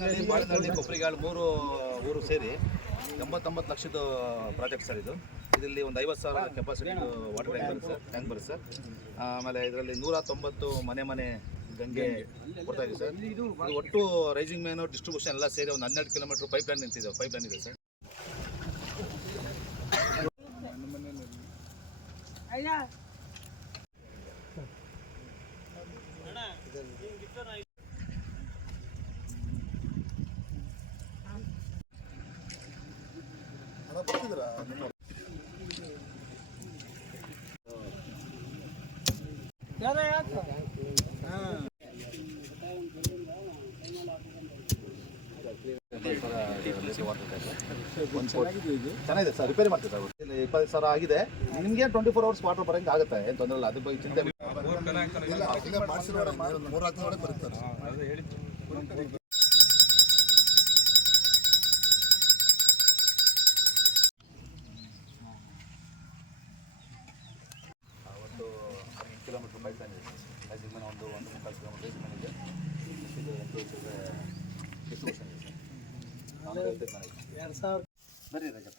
ಚಿಕ್ಕನಹಳ್ಳಿ ಬಾಳೆನಹಳ್ಳಿ ಕೊಬ್ಬರಿಗಾಳು ಮೂರು ಊರು ಸೇರಿ ಎಂಬತ್ತೊಂಬತ್ತು ಲಕ್ಷದ ಪ್ರಾಜೆಕ್ಟ್ ಸರ್ ಇದು. ಇದರಲ್ಲಿ ಒಂದು ಐವತ್ತು ಸಾವಿರ ಕೆಪಾಸಿಟಿ ವಾಟರ್ ಟ್ಯಾಂಕ್ ಬರುತ್ತೆ ಸರ್ ಟ್ಯಾಂಕ್ ಬರುತ್ತೆ ಸರ್. ಆಮೇಲೆ ಇದರಲ್ಲಿ ನೂರ ತೊಂಬತ್ತು ಮನೆ ಮನೆ ಗಂಗೆ ಕೊಡ್ತಾ ಇದೆ ಸರ್. ಇದು ಒಟ್ಟು ರೈಸಿಂಗ್ ಮೇನು ಡಿಸ್ಟ್ರಿಬ್ಯೂಷನ್ ಎಲ್ಲ ಸೇರಿ ಒಂದು ಹನ್ನೆರಡು ಕಿಲೋಮೀಟರ್ ಪೈಪ್ ಲೈನ್ ನಿಂತಿದೆ ಪೈಪ್ ಲೈನ್ ಇದೆ ಸರ್. ಚೆನ್ನಾಗಿದೆ ಸರ್ ರಿಪೇರಿ ಮಾಡ್ತೀವಿ ಸರ್ ಇಪ್ಪತ್ತು ಸಾವಿರ ಆಗಿದೆ ನಿಮಗೆ ಟ್ವೆಂಟಿ ಫೋರ್ ಅವರ್ಸ್ ವಾಟರ್ ಬರಂಗೆ ಆಗುತ್ತೆ ಏನು ತೊಂದರೆ ಇಲ್ಲ ಅದ್ರ ಬಗ್ಗೆ ಚಿಂತೆ ಒಂದು ಕಿಲೋಮೀಟರ್ ಪೈಪ್ ಲೈನ್ ಇದೆ ರೈಸಿಂಗ್ ಮನೆ ಒಂದು ಒಂದು ಮುಕ್ಕಾಲು ಕಿಲೋಮೀಟರ್ ರೈಸಿಂಗ್ ಮನೆ ಇದೆ ಇದು ಎಂಟು ವರ್ಷದ ಡಿಸ್ಟ್ರಿಬ್ಯೂಷನ್ ಇದೆ ಸರ್ ನಾನು ಹೇಳ್ತೀನಿ ನನಗೆ ಎರಡು ಸಾವಿರ ಬರ್ರಿ ರಜಪ್ಪ